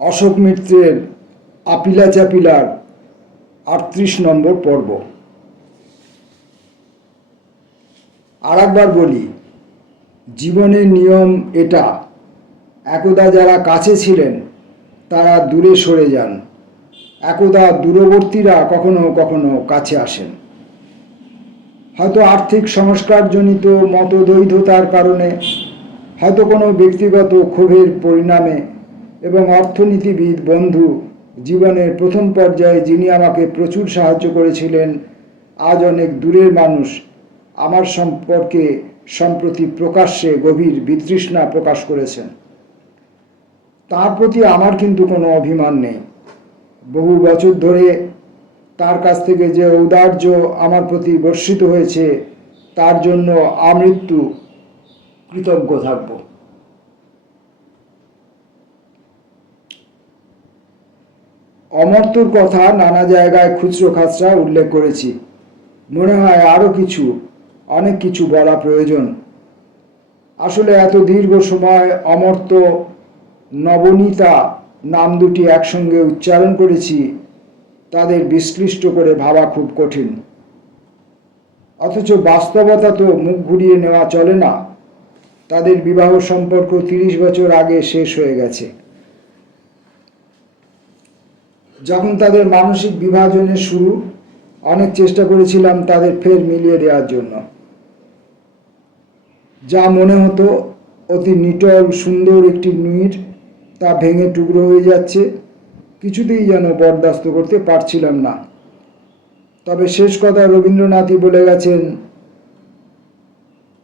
অশোক মিত্রের আপিলা চাপিলার ৩৮ নম্বর পর্ব। আর একবার বলি, জীবনের নিয়ম এটা, একদা যারা কাছে ছিলেন তারা দূরে সরে যান, একদা দূরবর্তীরা কখনো কখনো কাছে আসেন। হয়তো আর্থিক সংস্কারজনিত মতদ্বৈধতার কারণে, হয়তো কোনো ব্যক্তিগত ক্ষোভের পরিণামে, এবং অর্থনীতিবিদ বন্ধু জীবনের প্রথম পর্যায়ে যিনি আমাকে প্রচুর সাহায্য করেছিলেন, আজ অনেক দূরের মানুষ, আমার সম্পর্কে সম্প্রতি প্রকাশ্যে গভীর বিতৃষ্ণা প্রকাশ করেছেন। তার প্রতি আমার কিন্তু কোনো অভিমান নেই। বহু বছর ধরে তার কাছ থেকে যে ঔদার্য আমার প্রতি বর্ষিত হয়েছে তার জন্য আমৃত্যু কৃতজ্ঞ থাকব। অমর্ত্যর কথা নানা জায়গায় খুচরো খাচরা উল্লেখ করেছি। মনে হয় আরও অনেক কিছু বলা প্রয়োজন। আসলে এত দীর্ঘ সময় অমর্ত্য নবনীতা নাম দুটি একসঙ্গে উচ্চারণ করেছি, তাদের বিশ্লিষ্ট করে ভাবা খুব কঠিন। অথচ বাস্তবতা তো মুখ ঘুরিয়ে নেওয়া চলে না। তাদের বিবাহ সম্পর্ক ৩০ বছর আগে শেষ হয়ে গেছে। যখন তাদের মানসিক বিভাজনের শুরু, অনেক চেষ্টা করেছিলাম তাদের ফের মিলিয়ে দেওয়ার জন্য। যা মনে হতো অতি নিটল সুন্দর একটি নীড়, তা ভেঙে টুকরো হয়ে যাচ্ছে। কিছুতেই যেন বরদাস্ত করতে পারছিলাম না। তবে শেষ কথা রবীন্দ্রনাথই বলে গেছেন,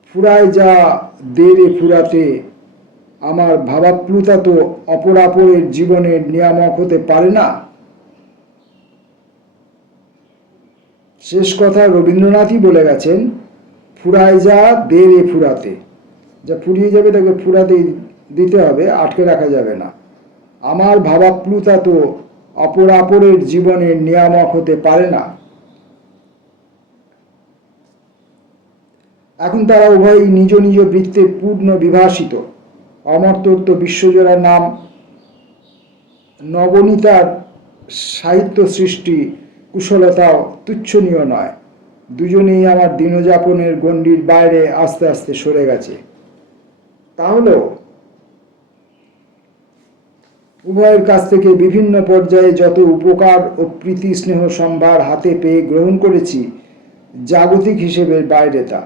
ফুরায় যা দেরে ফুরাতে, আমার ভাবাপ্লুতা তো অপরাপরের জীবনের নিয়ামক হতে পারে না। শেষ কথা রবীন্দ্রনাথই বলে গেছেন, ফুরায় যা দেরে ফুরাতে, যা ফুরিয়ে যাবে তাকে ফুরাতেই দিতে হবে, আটকে রাখা যাবে না। আমার ভাবাপ্লুতা তো অপরাপরের জীবনের নিয়ামক হতে পারে না। এখন তারা উভয়ই নিজ নিজ বৃত্তে পূর্ণ বিভাসিত। অমর্ত্যর তো বিশ্বজোড়া নাম, নবনীতার সাহিত্য সৃষ্টি কুশলতাও তুচ্ছনীয় নয়। দুজনেই আমার দিনযাপনের গণ্ডির বাইরে আস্তে আস্তে সরে গেছে। তাহলেও উভয়ের কাছ থেকে বিভিন্ন পর্যায়ে যত উপকার ও প্রীতি স্নেহ সম্ভার হাতে পেয়ে গ্রহণ করেছি, জাগতিক হিসেবে বাইরে তা।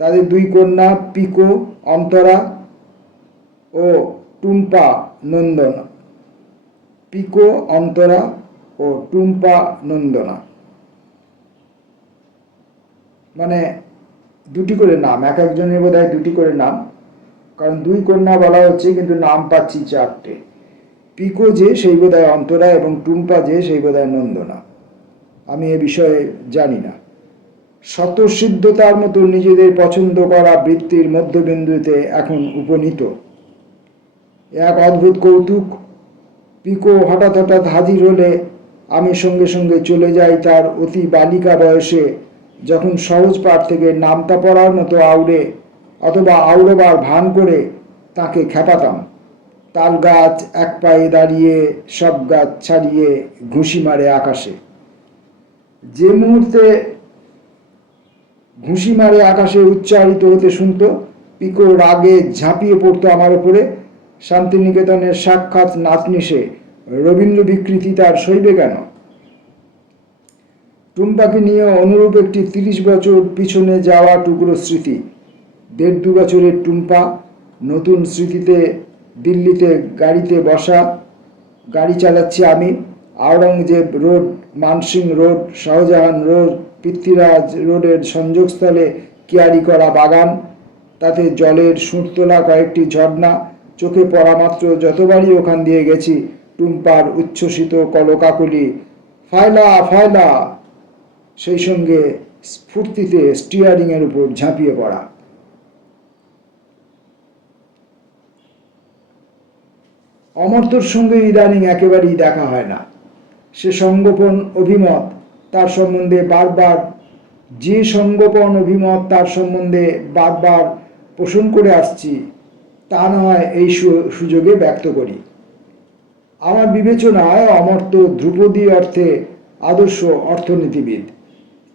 তাদের দুই কন্যা পিকো অন্তরা ও টুম্পা নন্দনা, পিকো অন্তরা ও টুম্পা নন্দনা, মানে দুটি করে নাম, এক একজনের বোধ হয় দুটি করে নাম, কারণ দুই কন্যা বলা হচ্ছে কিন্তু নাম পাচ্ছি 4টে। পিকো যে সেই বোধ হয় অন্তরা, এবং টুম্পা যে সেই বোধ হয় নন্দনা। আমি এ বিষয়ে জানি না। স্বতঃসিদ্ধতার মতো নিজেদের পছন্দ করা বৃত্তির মধ্যবিন্দুতে এখন উপনীত। এক অদ্ভুত কৌতুক, পিকো হঠাৎ হঠাৎ হাজির হলে আমি সঙ্গে সঙ্গে চলে যাই তার অতি বালিকা বয়সে, যখন সহজ পাঠ থেকে নামতা পড়ার মতো আউড়ে অথবা আউড়বার ভান করে তাকে খেপাতাম। তাল গাছ এক পায়ে দাঁড়িয়ে, সব গাছ ছাড়িয়ে ঘুষি মারে আকাশে। যে মুহূর্তে ঘুষি মারে আকাশে উচ্চারিত হতে শুনত, পিকো রাগে ঝাঁপিয়ে পড়তো আমার ওপরে। শান্তিনিকেতনের সাক্ষাৎ নাতনি সে, রবীন্দ্র বিকৃতি তার সইবে কেন? টুম্পাকে নিয়ে অনুরূপ একটি 30 বছর পিছনে যাওয়া টুকরো স্মৃতি। 1.5-2 বছরের টুম্পা নতুন স্মৃতিতে দিল্লিতে গাড়িতে বসা। গাড়ি চালাচ্ছি আমি। Aurangzeb road, Mansingh road, Shahjahan road, Prithviraj রোডের সংযোগস্থলে কিয়ারি করা বাগান, তাতে জলের সুরতোলা কয়েকটি ঝর্ণা। চোখে পড়া মাত্র যতবারই ওখান দিয়ে গেছি, টুম্পার উচ্ছ্বসিত কলকাকলি, ফায়লা ফায়লা, সেই সঙ্গে স্ফূর্তিতে স্টিয়ারিংয়ের উপর ঝাঁপিয়ে পড়া। অমর্ত্যর সঙ্গে ইদানিং একেবারেই দেখা হয় না। সে সংগোপন অভিমত তার সম্বন্ধে বারবার পোষণ করে আসছি, তা নয় এই সুযোগে ব্যক্ত করি। আমার বিবেচনায় অমর্ত্য ধ্রুপদী অর্থে আদর্শ অর্থনীতিবিদ।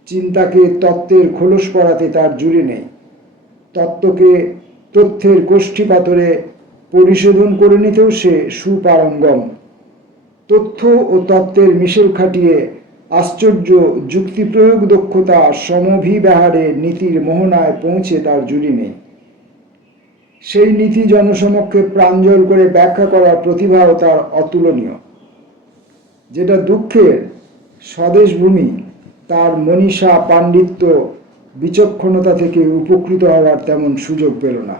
চিন্তাকে তত্ত্বের খোলস পড়াতে তার জুড়ি নেই। তত্ত্বকে তথ্যের কোষ্ঠী পাথরে পরিশোধন করে নিতেও সে সুপারঙ্গম। তথ্য ও তত্ত্বের মিশেল খাটিয়ে আশ্চর্য যুক্তিপ্রয়োগ দক্ষতা সমভিব্যাহারে নীতির মোহনায় পৌঁছে তার জুড়ি নেই। সেই নীতি জনসমক্ষে প্রাঞ্জল করে ব্যাখ্যা করার প্রতিভাও তার অতুলনীয়। যেটা দুঃখের, স্বদেশভূমি তার মনীষা পাণ্ডিত্য বিচক্ষণতা থেকে উপকৃত হওয়ার তেমন সুযোগ পেল না।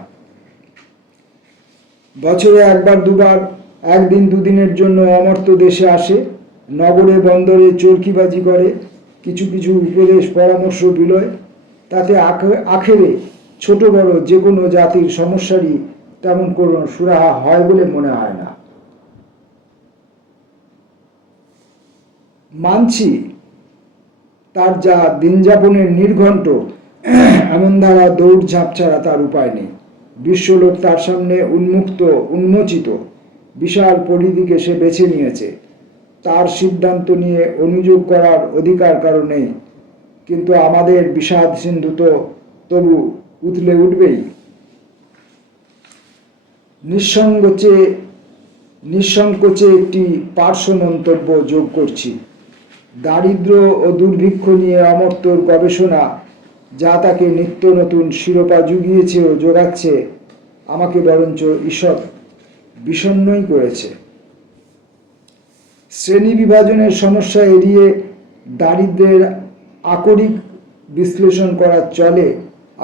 বছরে একবার দুবার, একদিন দুদিনের জন্য অমর্ত্য দেশে আসে, নগরে বন্দরে চরকিবাজি করে, কিছু কিছু উপদেশ পরামর্শ বিলয়। তাতে আখেরে ছোট বড় যে কোনো জাতির সমস্যারই তেমন কোনো সুরাহা হয় বলে মনে হয় না। মানছি তার যা দিনযাপনের নির্ঘণ্ট, এমন ধারা দৌড়ঝাঁপ ছাড়া তার উপায় নেই। বিশ্বলোক তার সামনে উন্মোচিত বিশাল পরিধিকে সে বেছে নিয়েছে। তার সিদ্ধান্ত নিয়ে অনুযোগ করার অধিকার কারো নেই, কিন্তু আমাদের বিষাদ সিন্ধু তো তবু উথলে উঠবেই। নিঃসংকোচে একটি পার্শ্ব মন্তব্য যোগ করছি। দারিদ্র ও দুর্ভিক্ষ নিয়ে অমর্ত্যর গবেষণা যা তাকে নিত্য নতুন শিরোপা জুগিয়েছে ও জোগাচ্ছে, আমাকে বরঞ্চ ঈষৎ বিষণ্ণই করেছে। শ্রেণী বিভাজনের সমস্যা এড়িয়ে দারিদ্র্যের আকরিক বিশ্লেষণ করা চলে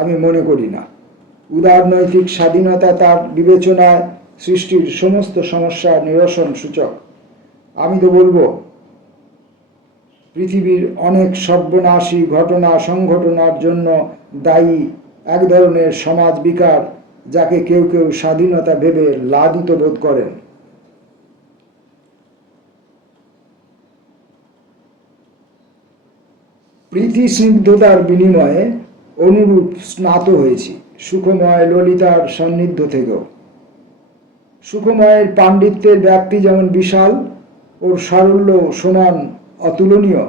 আমি মনে করি না। উদারনৈতিক স্বাধীনতা তার বিবেচনায় সৃষ্টির সমস্ত সমস্যা নিরসন সূচক। আমি তো বলবো, পৃথিবীর অনেক সর্বনাশী ঘটনা সংঘটনার জন্য দায়ী এক ধরনের সমাজ বিকার, যাকে কেউ কেউ স্বাধীনতা ভেবে লাদিত বোধ করেন। প্রীতি স্নিগ্ধতার বিনিময়ে অনুরূপ স্নাত হয়েছি সুখময় ললিতার সান্নিধ্য থেকেও। সুখময়ের পাণ্ডিত্যের ব্যাপ্তি যেমন বিশাল, ওর সারল্য সমান অতুলনীয়।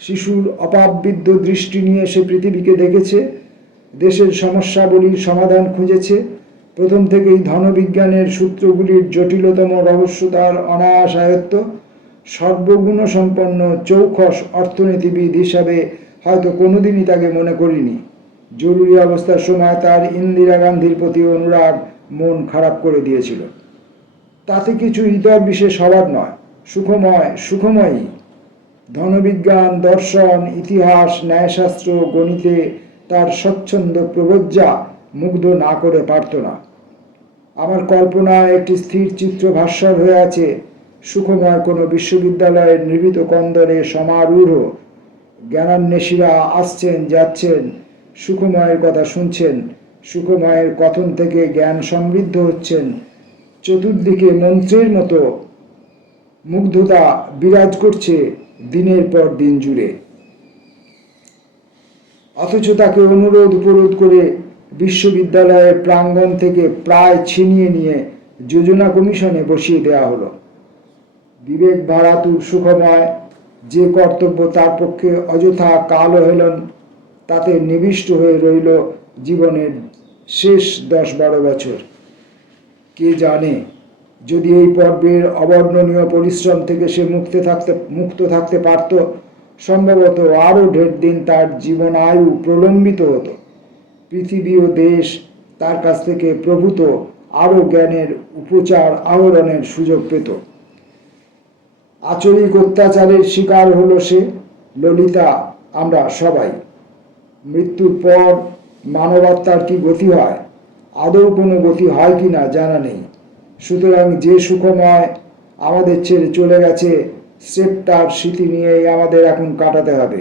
শিশুর অপাববিদ্ধ দৃষ্টি নিয়ে সে পৃথিবীকে দেখেছে, দেশের সমস্যাবলীর সমাধান খুঁজেছে। প্রথম থেকেই ধনবিজ্ঞানের সূত্রগুলির জটিলতম রহস্য তার অনায়াস আয়ত্ত। সর্বগুণসম্পন্ন চৌখস অর্থনীতিবিদ হিসাবে হয়তো কোনোদিনই তাকে মনে করিনি। জরুরি অবস্থার সময় তার ইন্দিরা গান্ধীর প্রতি অনুরাগ মন খারাপ করে দিয়েছিল। তাতে কিছু ইতর বিশেষ হবার নয়। সুখময়ী। ধনবিজ্ঞান, দর্শন, ইতিহাস, ন্যায়শাস্ত্র, গণিতে তার স্বচ্ছন্দ প্রবজ্জা মুগ্ধ না করে পারত না। আমার কল্পনায় একটি স্থির চিত্র ভাস্বর হয়ে আছে। সুখময় কোনো বিশ্ববিদ্যালয়ের নির্মিত কন্দরে সমারূঢ়। জ্ঞানান্বেষীরা আসছেন যাচ্ছেন, সুখময়ের কথা শুনছেন, সুখময়ের কথন থেকে জ্ঞান সমৃদ্ধ হচ্ছেন। চতুর্দিকে মন্ত্রের মতো মুগ্ধতা বিরাজ করছে দিনের পর দিন জুড়ে। অথচ তাকে অনুরোধ উপরোধ করে বিশ্ববিদ্যালয়ের প্রাঙ্গণ থেকে প্রায় ছিনিয়ে নিয়ে যোজনা কমিশনে বসিয়ে দেওয়া হলো। বিবেক ভারাতুর সুখময় যে কর্তব্য তার পক্ষে অযথা কালহেলন, তাতে নিবিষ্ট হয়ে রইল জীবনের শেষ 10-12 বছর। কে জানে, যদি এই পর্বের অবর্ণনীয় পরিশ্রম থেকে সে মুক্ত থাকতে পারত, সম্ভবত আরও 1.5 দিন তার জীবন আয়ু প্রলম্বিত হতো। পৃথিবী ও দেশ তার কাছ থেকে প্রভূত আরও জ্ঞানের উপচার আহরণের সুযোগ পেত। আচরিক অত্যাচারের শিকার হলো সে, ললিতা, আমরা সবাই। মৃত্যুর পর মানবাত্মার কি গতি হয়, আদৌ কোনো গতি হয় কি না জানা নেই। সুতরাং যে সুখময় আমাদের ছেড়ে চলে গেছে, স্রেফ তার স্মৃতি নিয়েই আমাদের এখন কাটাতে হবে।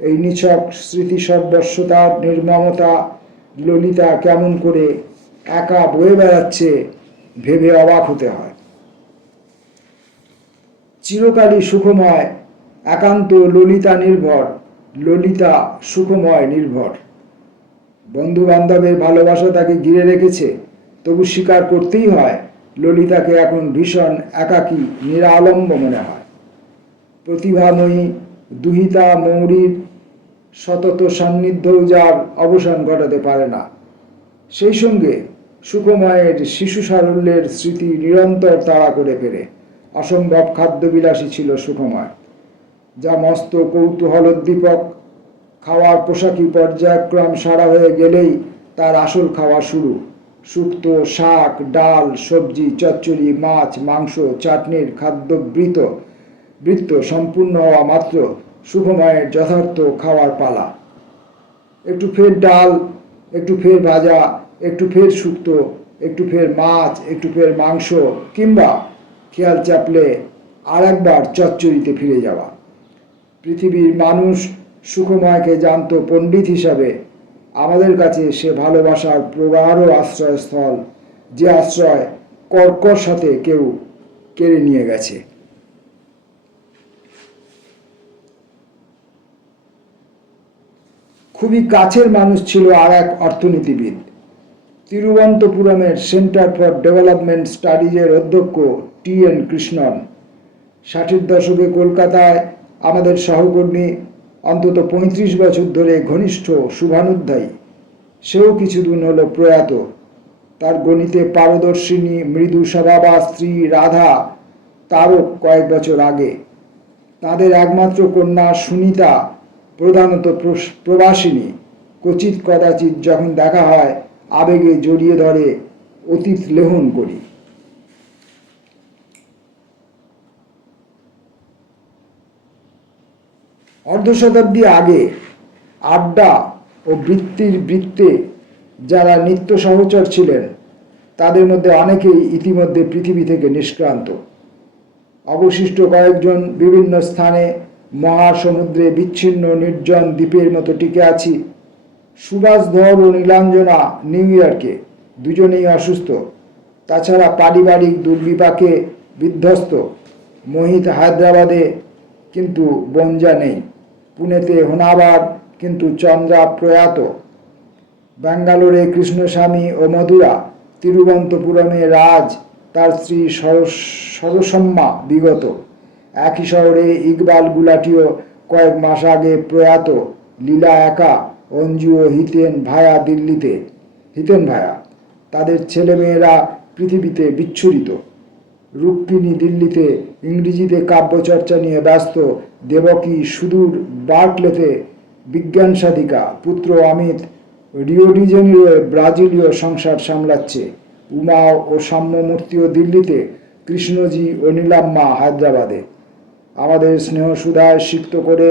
এই নিছক স্মৃতি সর্বস্বতার নির্মমতা ললিতা কেমন করে একা বয়ে বেড়াচ্ছে ভেবে অবাক হতে হয়। চিরকালই সুখময় একান্ত ললিতা নির্ভর, ললিতা সুখময় নির্ভর। বন্ধু বান্ধবের ভালোবাসা তাকে ঘিরে রেখেছে, তবু স্বীকার করতেই হয় ললিতাকে এখন ভীষণ একাকী, নিরালম্ব মনে হয়। প্রতিভাময়ী দুহিতা মৌরীর সতত সান্নিধ্যও যার অবসান ঘটাতে পারে না। সেই সঙ্গে সুখময়ের শিশু সারল্যের স্মৃতি নিরন্তর তাড়া করে ফেরে। অসম্ভব খাদ্যবিলাসী ছিল সুখময়, যা মস্ত কৌতূহলোদ্দীপক। খাওয়ার পোশাকি পর্যায়ক্রম সারা হয়ে গেলেই তার আসল খাওয়া শুরু। শুক্তো, শাক, ডাল, সবজি, চচ্চড়ি, মাছ, মাংস, চাটনির বৃত্ত সম্পূর্ণ হওয়া মাত্র সুখময়ের যথার্থ খাওয়ার পালা। একটু ফের ডাল, একটু ফের ভাজা, একটু ফের শুক্তো, একটু ফের মাছ, একটু ফের মাংস, কিংবা খেয়াল চাপলে আর একবার চচ্চড়িতে ফিরে যাওয়া। পৃথিবীর মানুষ সুখময়কে জানত পণ্ডিত হিসাবে। আমাদের কাছে সে ভালোবাসার প্রগাঢ় আশ্রয়স্থল, যে আশ্রয় কর্কর সাথে কেউ কেড়ে নিয়ে গেছে। খুবই কাছের মানুষ ছিল আর এক অর্থনীতিবিদ, তিরুবনন্তপুরমের সেন্টার ফর ডেভেলপমেন্ট স্টাডিজের অধ্যক্ষ টি.এন. কৃষ্ণন। 60-এর দশকে কলকাতায় আমাদের সহকর্মী, অন্তত 35 বছর ধরে ঘনিষ্ঠ শুভানুধ্যায়ী। সেও কিছুদিন হলো প্রয়াত। তার গণিতে পারদর্শিনী মৃদু স্বভাবা স্ত্রী রাধা তারও কয়েক বছর আগে। তাদের একমাত্র কন্যা সুনিতা প্রধানত প্রবাসিনী। কচিত কদাচিৎ যখন দেখা হয় আবেগে জড়িয়ে ধরে, অতীত লেহন করি। অর্ধশতাব্দী আগে আড্ডা ও বৃত্তে যারা নিত্য সহচর ছিলেন, তাদের মধ্যে অনেকেই ইতিমধ্যে পৃথিবী থেকে নিষ্ক্রান্ত। অবশিষ্ট কয়েকজন বিভিন্ন স্থানে মহাসমুদ্রে বিচ্ছিন্ন নির্জন দ্বীপের মতো টিকে আছি। সুভাষধর ও নীলাঞ্জনা নিউ ইয়র্কে, দুজনেই অসুস্থ। তাছাড়া পারিবারিক দুর্বিপাকে বিধ্বস্ত। মোহিত হায়দ্রাবাদে, কিন্তু বনজা নেই। পুনেতে হোনাবার, কিন্তু চন্দ্রা প্রয়াত। ব্যাঙ্গালোরে কৃষ্ণস্বামী ও মধুরা। তিরুবনন্তপুরমে রাজ, তার স্ত্রী সরসম্মা বিগত। একই শহরে ইকবাল গুলাটিও কয়েক মাস আগে প্রয়াত। লীলা একা, অঞ্জু ও হিতেন ভায়া। তাদের ছেলেমেয়েরা পৃথিবীতে বিচ্ছুরিত। রুক্মিণী দিল্লিতে ইংরেজিতে কাব্যচর্চা নিয়ে ব্যস্ত। দেবকী সুদূর বার্কলেতে বিজ্ঞান সাধিকা। পুত্র অমিত রিও ডি জেনিরোয় ব্রাজিলীয় সংসার সামলাচ্ছে। উমা ও সাম্যমূর্তিও দিল্লিতে, কৃষ্ণজি ও নীলাম্মা হায়দ্রাবাদে। আমাদের স্নেহসুধায় সিক্ত করে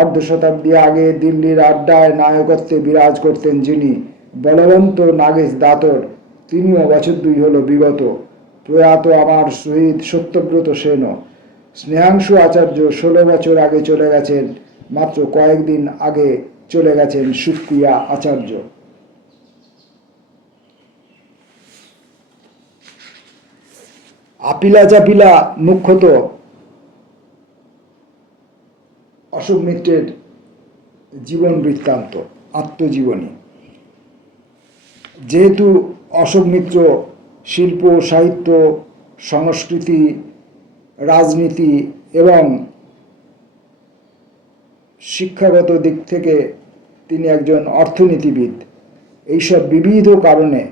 অর্ধশতাব্দী আগে দিল্লির আড্ডায় নায়কত্বে বিরাজ করতেন যিনি, বলবন্ত নাগেশ দাতর, তিনিও বছর 2 হলো বিগত। প্রয়াত আমার শহীদ সত্যব্রত সেনও। স্নেহাংশু আচার্য 16 বছর আগে চলে গেছেন। মাত্র কয়েকদিন আগে চলে গেছেন সুপ্রিয়া আচার্য। আপিলা চাপিলা মুখ্যত অশোক মিত্রের জীবন বৃত্তান্ত, আত্মজীবনী। যেহেতু অশোক মিত্র শিল্প, সাহিত্য, সংস্কৃতি, রাজনীতি এবং শিক্ষাগত দিক থেকে তিনি একজন অর্থনীতিবিদ, এইসব বিবিধ কারণে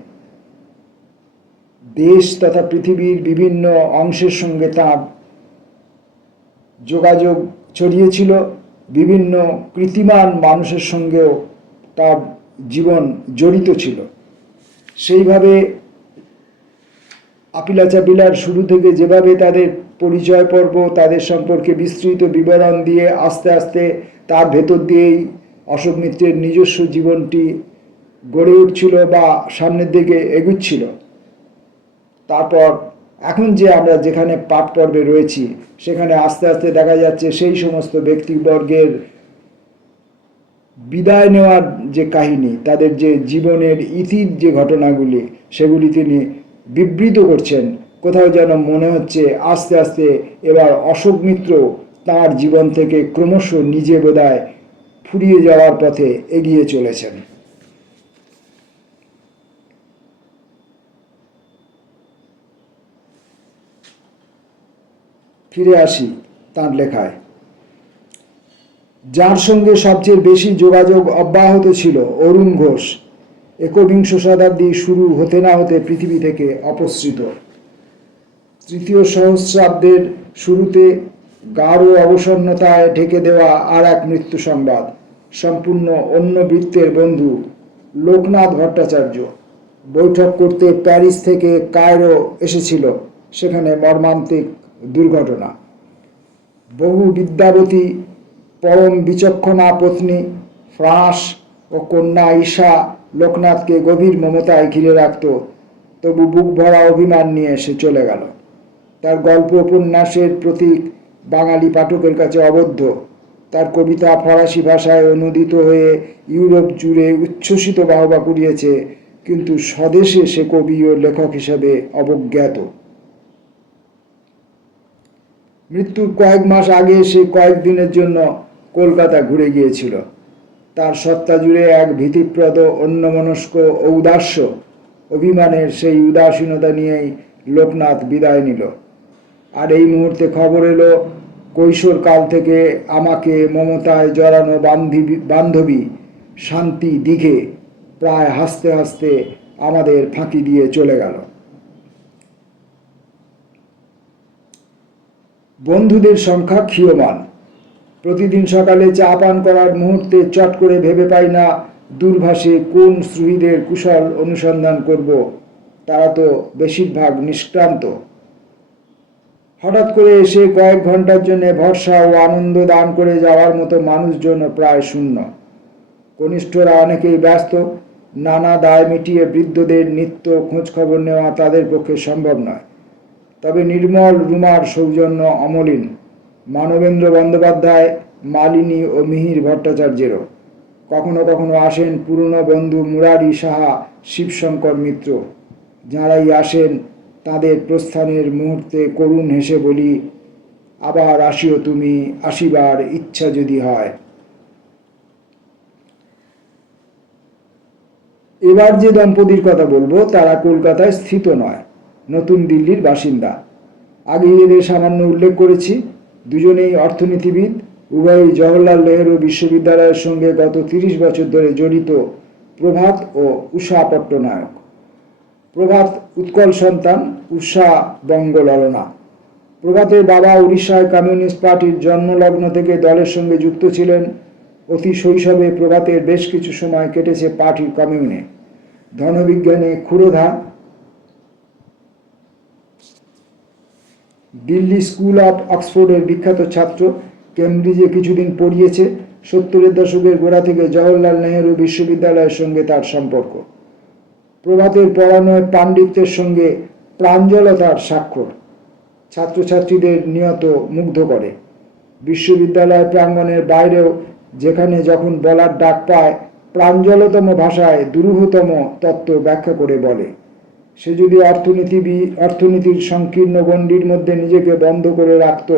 দেশ তথা পৃথিবীর বিভিন্ন অংশের সঙ্গে তার যোগাযোগ ছড়িয়েছিল। বিভিন্ন কৃতিমান মানুষের সঙ্গেও তার জীবন জড়িত ছিল। সেইভাবে আপিলা চাপিলার শুরু থেকে যেভাবে তাদের পরিচয় পর্ব, তাদের সম্পর্কে বিস্তৃত বিবরণ দিয়ে আস্তে আস্তে তার ভেতর দিয়েই অশোক মিত্রের নিজস্ব জীবনটি গড়ে উঠছিল বা সামনের দিকে এগুচ্ছিল। তারপর এখন যে আমরা যেখানে পাঠ পর্বে রয়েছি, সেখানে আস্তে আস্তে দেখা যাচ্ছে সেই সমস্ত ব্যক্তিবর্গের বিদায় নেওয়ার যে কাহিনী, তাদের যে জীবনের ইতির যে ঘটনাগুলি, সেগুলি তিনি বিবৃত করছেন। কোথাও যেন মনে হচ্ছে আস্তে আস্তে এবার অশোক মিত্র তাঁর জীবন থেকে ক্রমশ নিজে বোধহয় ফুরিয়ে যাওয়ার পথে এগিয়ে চলেছেন। ফিরে আসি তাঁর লেখায়। যার সঙ্গে সবচেয়ে বেশি যোগাযোগ অব্যাহত ছিল অরুণ ঘোষ একবিংশ শতাব্দী শুরু হতে না হতে পৃথিবী থেকে অপসৃত। তৃতীয় সহস্রাব্দের শুরুতে গাঢ় অবসন্নতায় ঢেকে দেওয়া আর এক মৃত্যু সংবাদ। সম্পূর্ণ অন্য বৃত্তের বন্ধু লোকনাথ ভট্টাচার্য বৈঠক করতে প্যারিস থেকে কায়রো এসেছিল। সেখানে মর্মান্তিক দুর্ঘটনা। বহু বিদ্যাবতী পরম বিচক্ষণা পত্নী ফ্রাঁস ও কন্যা ঈশা লোকনাথকে গভীর মমতায় ঘিরে রাখত। তবু বুক ভরা অভিমান নিয়ে সে চলে গেল। তার গল্প উপন্যাসের প্রতীক বাঙালি পাঠকের কাছে অবদ্ধ। তার কবিতা ফরাসি ভাষায় অনুদিত হয়ে ইউরোপ জুড়ে উচ্ছ্বসিত বাহবা কুড়িয়েছে, কিন্তু স্বদেশে সে কবি ও লেখক হিসেবে অবজ্ঞাত। মৃত্যুর কয়েক মাস আগে সে কয়েকদিনের জন্য কলকাতা ঘুরে গিয়েছিল। তার সত্তা জুড়ে এক ভীতিপ্রদ অন্যমনস্ক ঔদাস্য। অভিমানের সেই উদাসীনতা নিয়েই লোকনাথ বিদায় নিল। আর এই মুহূর্তে খবর এলো, কৈশোরকাল থেকে আমাকে মমতায় জড়ানো বান্ধবী শান্তি দিঘে প্রায় হাসতে হাসতে আমাদের ফাঁকি দিয়ে চলে গেল। বন্ধুদের সংখ্যা ক্ষীয়মান। প্রতিদিন সকালে চা পান করার মুহূর্তে চট করে ভেবে পাই না দূরভাষে কোন সুহৃদের কুশল অনুসন্ধান করব। তারা তো বেশিরভাগ নিষ্ক্রান্ত। হঠাৎ করে এসে কয়েক ঘন্টার জন্য ভরসা ও আনন্দ দান করে যাওয়ার মতো মানুষজন প্রায় শূন্য। কনিষ্ঠরা অনেকেই ব্যস্ত। নানা দায় মিটিয়ে বৃদ্ধদের নিত্য খোঁজখবর নেওয়া তাদের পক্ষে সম্ভব নয়। তবে নির্মল রুমার সৌজন্য অমলিন। মানবেন্দ্র বন্দ্যোপাধ্যায়, মালিনী ও মিহির ভট্টাচার্যেরও। কখনো কখনো আসেন পুরনো বন্ধু মুরারি সাহা, শিবশঙ্কর মিত্র। যাঁরাই আসেন তাদের প্রস্থানের মুহূর্তে করুণ হেসে বলি, আবার আসিও তুমি, আসিবার ইচ্ছা যদি হয়। এবার যে দম্পতির কথা বলবো তারা কলকাতায় স্থিত নয়, নতুন দিল্লির বাসিন্দা। আগে এদের সামান্য উল্লেখ করেছি। দুজনেই অর্থনীতিবিদ। উভয়ই জওহরলাল নেহরু বিশ্ববিদ্যালয়ের সঙ্গে গত 30 বছর ধরে জড়িত। প্রভাত ও উষা পট্টনায়ক। প্রভাত উৎকল সন্তান, উষা বঙ্গ ললনা। প্রভাতের বাবা উড়িষ্যায় কমিউনিস্ট পার্টির জন্মলগ্ন থেকে দলের সঙ্গে যুক্ত ছিলেন। অতি শৈশবে প্রভাতের বেশ কিছু সময় কেটেছে পার্টির কমিউনে। ধনবিজ্ঞানে ক্ষুরোধা। দিল্লি স্কুল অফ অক্সফোর্ডের বিখ্যাত ছাত্র। কেমব্রিজে কিছুদিন পড়িয়েছে। 70-এর দশকের গোড়া থেকে জওহরলাল নেহরু বিশ্ববিদ্যালয়ের সঙ্গে তার সম্পর্ক। প্রভাতের পড়ানোয় পাণ্ডিত্যের সঙ্গে প্রাঞ্জলতার স্বাক্ষর ছাত্রছাত্রীদের নিয়ত মুগ্ধ করে। বিশ্ববিদ্যালয় প্রাঙ্গণের বাইরেও যেখানে যখন বলার ডাক পায়, প্রাঞ্জলতম ভাষায় দুরূহতম তত্ত্ব ব্যাখ্যা করে বলে। সে যদি অর্থনীতির সংকীর্ণ গণ্ডির মধ্যে নিজেকে বন্ধ করে রাখত,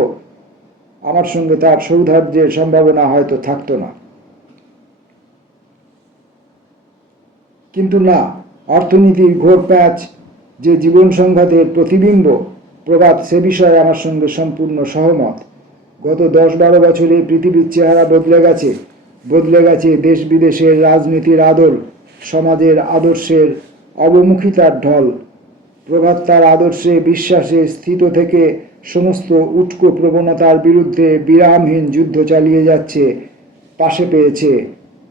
আমার সঙ্গে তার সৌহার্দ্যের সম্ভাবনা হয়তো থাকতো না। কিন্তু না, অর্থনীতির ঘোর প্যাঁচ যে জীবন সংঘাতের প্রতিবিম্ব, প্রভাত সে বিষয়ে আমার সঙ্গে সম্পূর্ণ সহমত। গত 10-12 বছরে পৃথিবীর চেহারা বদলে গেছে দেশ বিদেশের রাজনীতির আদল, সমাজের আদর্শের অবমুখিতার ঢল। প্রভাত তার আদর্শে বিশ্বাসে স্থিত থেকে সমস্ত উটকো প্রবণতার বিরুদ্ধে বিরামহীন যুদ্ধ চালিয়ে যাচ্ছে। পাশে পেয়েছে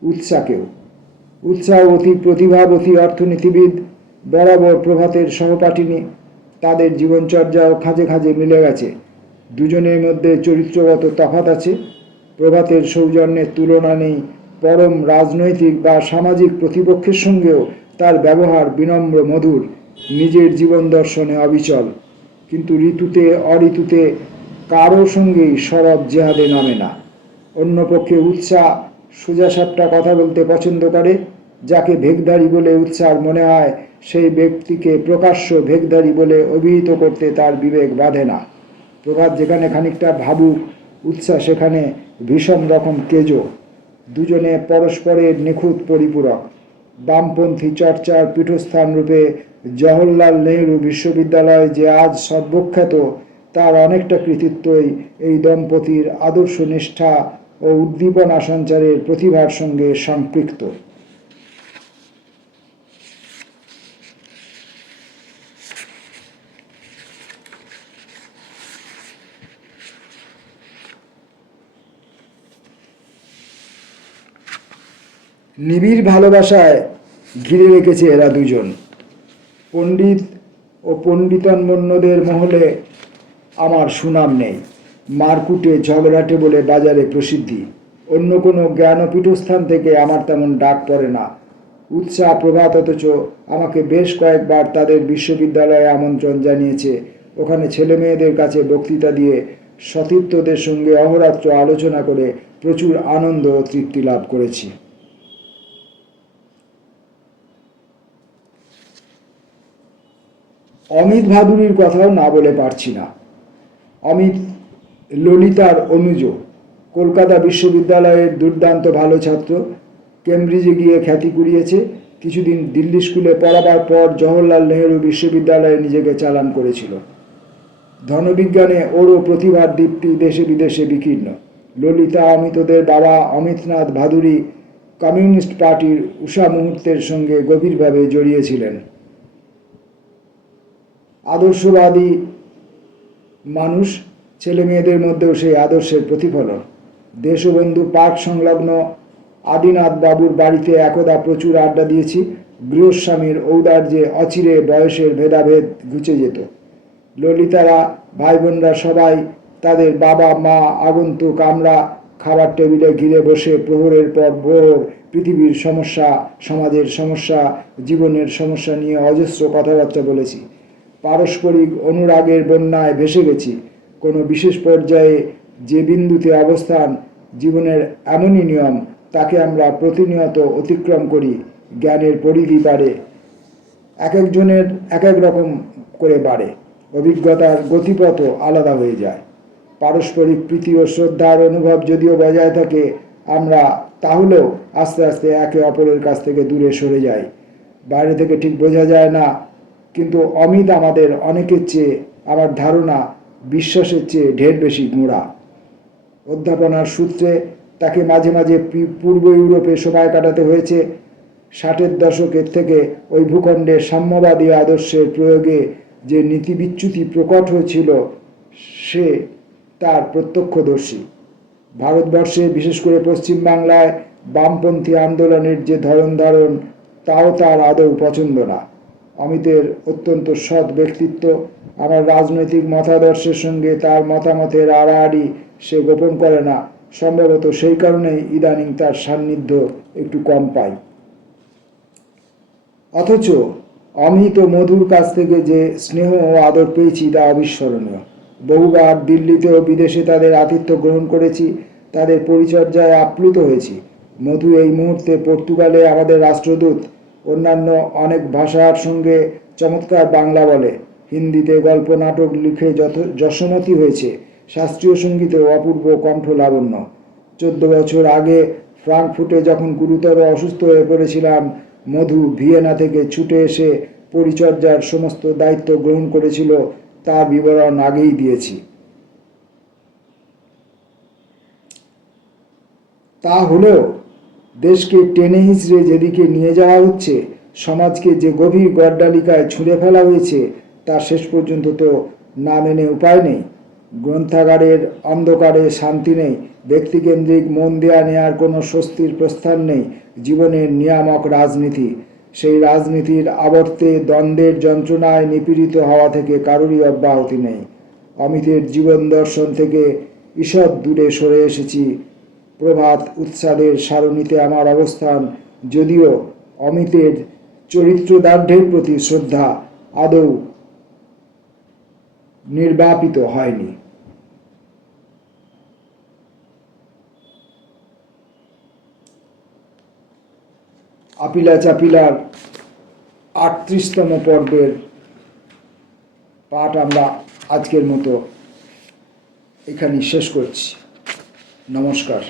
উৎসাকেও। উৎসাহ অতি প্রতিভাবতী অর্থনীতিবিদ, বরাবর প্রভাতের সহপাঠিনী। তাদের জীবনচর্যাও খাঁজে খাঁজে মিলে গেছে। দুজনের মধ্যে চরিত্রগত তফাৎ আছে। প্রভাতের সৌজন্যের তুলনা নেই। পরম রাজনৈতিক বা সামাজিক প্রতিপক্ষের সঙ্গেও তার ব্যবহার বিনম্র মধুর, নিজের জীবন দর্শনে অবিচল। কিন্তু ঋতুতে অঋতুতে কারো সঙ্গেই সরব জেহাদে নামে না। অন্যপক্ষে উৎসাহ সোজাসাপটা কথা বলতে পছন্দ করে। যাকে ভেকধারী বলে উৎসার মনে হয়, সেই ব্যক্তিকে প্রকাশ্য ভেকধারী বলে অভিহিত করতে তার বিবেক বাধে না। প্রভাত যেখানে খানিকটা ভাবুক, উৎসাহ সেখানে ভীষণ রকম কেজো। দুজনে পরস্পরের নিখুঁত পরিপূরক। বামপন্থী চর্চার পীঠস্থান রূপে জওহরলাল নেহরু বিশ্ববিদ্যালয় যে আজ সর্বখ্যাত, তার অনেকটা কৃতিত্বই এই দম্পতির আদর্শ নিষ্ঠা ও উদ্দীপনা সঞ্চারের প্রতিভার সঙ্গে সম্পৃক্ত। নিবিড় ভালোবাসায় ঘিরে রেখেছে এরা দুজন। পণ্ডিত ও পণ্ডিতন্মন্যদের মহলে আমার সুনাম নেই, মারকুটে ঝগড়াটে বলে বাজারে প্রসিদ্ধি। অন্য কোনো জ্ঞান ও পীঠস্থান থেকে আমার তেমন ডাক পড়ে না, উৎসাহ প্রভাত। অথচ আমাকে বেশ কয়েকবার তাদের বিশ্ববিদ্যালয়ে আমন্ত্রণ জানিয়েছে। ওখানে ছেলে মেয়েদের কাছে বক্তৃতা দিয়ে সতীর্থদের সঙ্গে অহরাত্র আলোচনা করে প্রচুর আনন্দ ও তৃপ্তি লাভ করেছি। অমিত ভাদুরীর কথাও না বলে পারছি না। অমিত ললিতার অনুজ, কলকাতা বিশ্ববিদ্যালয়ের দুর্দান্ত ভালো ছাত্র, কেমব্রিজে গিয়ে খ্যাতি কুড়িয়েছে। কিছুদিন দিল্লি স্কুলে পড়াবার পর জওহরলাল নেহেরু বিশ্ববিদ্যালয়ে নিজেকে চালান করেছিল। ধনবিজ্ঞানে ওরও প্রতিভার দীপ্তি দেশে বিদেশে বিকীর্ণ। ললিতা অমিতদের বাবা অমিতনাথ ভাদুরী কমিউনিস্ট পার্টির উষা মুহূর্তের সঙ্গে গভীরভাবে জড়িয়েছিলেন। আদর্শবাদী মানুষ, ছেলে মেয়েদের মধ্যেও সেই আদর্শের প্রতিফলন। দেশবন্ধু পার্ক সংলগ্ন আদিনাথ বাবুর বাড়িতে একদা প্রচুর আড্ডা দিয়েছি। গৃহস্বামীর ঔদার্যে অচিরে বয়সের ভেদাভেদ ঘুচে যেত। ললিতারা ভাই বোনরা সবাই তাদের বাবা মা আগন্তুক আমরা খাবার টেবিলে ঘিরে বসে প্রহরের পর প্রহর পৃথিবীর সমস্যা, সমাজের সমস্যা, জীবনের সমস্যা নিয়ে অজস্র কথাবার্তা বলেছি। পারস্পরিক অনুরাগের বন্যায় ভেসে গেছি। কোনো বিশেষ পর্যায়ে যে বিন্দুতে অবস্থান জীবনের এমনই নিয়ম, তাকে আমরা প্রতিনিয়ত অতিক্রম করি। জ্ঞানের পরিধি বাড়ে, এক একজনের এক এক রকম করে বাড়ে, অভিজ্ঞতার গতিপথও আলাদা হয়ে যায়। পারস্পরিক প্রীতি ও শ্রদ্ধার অনুভব যদিও বজায় থাকে, আমরা তাহলেও আস্তে আস্তে একে অপরের কাছ থেকে দূরে সরে যাই। বাইরে থেকে ঠিক বোঝা যায় না, কিন্তু অমিত আমাদের অনেকের চেয়ে, আমার ধারণা বিশ্বাসের চেয়ে ঢের বেশি গোঁড়া। অধ্যাপনার সূত্রে তাকে মাঝে মাঝে পূর্ব ইউরোপে সময় কাটাতে হয়েছে। 60-এর দশকের থেকে ওই ভূখণ্ডে সাম্যবাদী আদর্শের প্রয়োগে যে নীতি বিচ্যুতি প্রকট হয়েছিল, সে তার প্রত্যক্ষদর্শী। ভারতবর্ষে, বিশেষ করে পশ্চিমবাংলায় বামপন্থী আন্দোলনের যে ধারণ, তাও তার আদৌ পছন্দ না। অমিতের অত্যন্ত সৎ ব্যক্তিত্ব, আমার রাজনৈতিক মতাদর্শের সঙ্গে তার মতামতের আড়াআড়ি সে গোপন করে না। সম্ভবত সেই কারণেই ইদানিং তার সান্নিধ্য একটু কম পাই। অথচ অমিত ও মধুর কাছ থেকে যে স্নেহ ও আদর পেয়েছি তা অবিস্মরণীয়। বহুবার দিল্লিতে ও বিদেশে তাদের আতিথ্য গ্রহণ করেছি, তাদের পরিচর্যায় আপ্লুত হয়েছি। মধু এই মুহূর্তে পর্তুগালে আমাদের রাষ্ট্রদূত। অন্যান্য অনেক ভাষার সঙ্গে চমৎকার বাংলা বলে, হিন্দিতে গল্প নাটক লিখে যশোমতী হয়েছে, শাস্ত্রীয় সঙ্গীতেও অপূর্ব কণ্ঠ লাবণ্য। 14 বছর আগে ফ্রাঙ্কফুটে যখন গুরুতর অসুস্থ হয়ে পড়েছিলাম, মধু ভিয়েনা থেকে ছুটে এসে পরিচর্যার সমস্ত দায়িত্ব গ্রহণ করেছিল, তার বিবরণ আগেই দিয়েছি। তা হলেও দেশকে টেনে হিঁচড়ে যেদিকে নিয়ে যাওয়া হচ্ছে, সমাজকে যে গভীর গড্ডালিকায় ছুঁড়ে ফেলা হয়েছে, তা শেষ পর্যন্ত তো না মেনে উপায় নেই। গ্রন্থাগারের অন্ধকারে শান্তি নেই, ব্যক্তিকেন্দ্রিক মন দেয়া নেয়ার কোনো স্বস্তির প্রস্থান নেই। জীবনের নিয়ামক রাজনীতি, সেই রাজনীতির আবর্তে দ্বন্দ্বের যন্ত্রণায় নিপীড়িত হওয়া থেকে কারোরই অব্যাহতি নেই। অমিতের জীবন দর্শন থেকে ঈষৎ দূরে সরে এসেছি। প্রভাত উৎসাদের সারণীতে আমার অবস্থান, যদিও অমিতের চরিত্রদার্ঢ্যের প্রতি শ্রদ্ধা আদৌ নির্বাপিত হয়নি। আপিলা চাপিলার 38তম পর্বের পাঠ আমরা আজকের মতো এখানেই শেষ করছি। নমস্কার।